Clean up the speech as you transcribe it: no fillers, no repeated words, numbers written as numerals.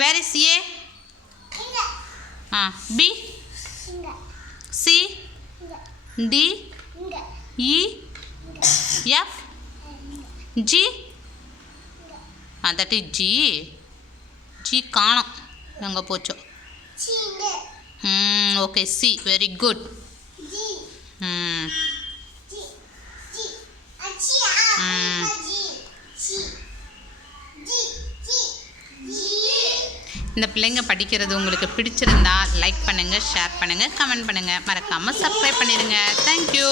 Where is A? B? C? D? E? F? G? That is G. G காணோம் எங்கே போச்சோ. Okay, C. Very good. இந்த பிள்ளைங்க படிக்கிறது உங்களுக்கு பிடிச்சிருந்தா லைக் பண்ணுங்கள், ஷேர் பண்ணுங்கள், கமெண்ட் பண்ணுங்கள், மறக்காமல் சப்ஸ்கிரைப் பண்ணிடுங்க. தேங்க்யூ.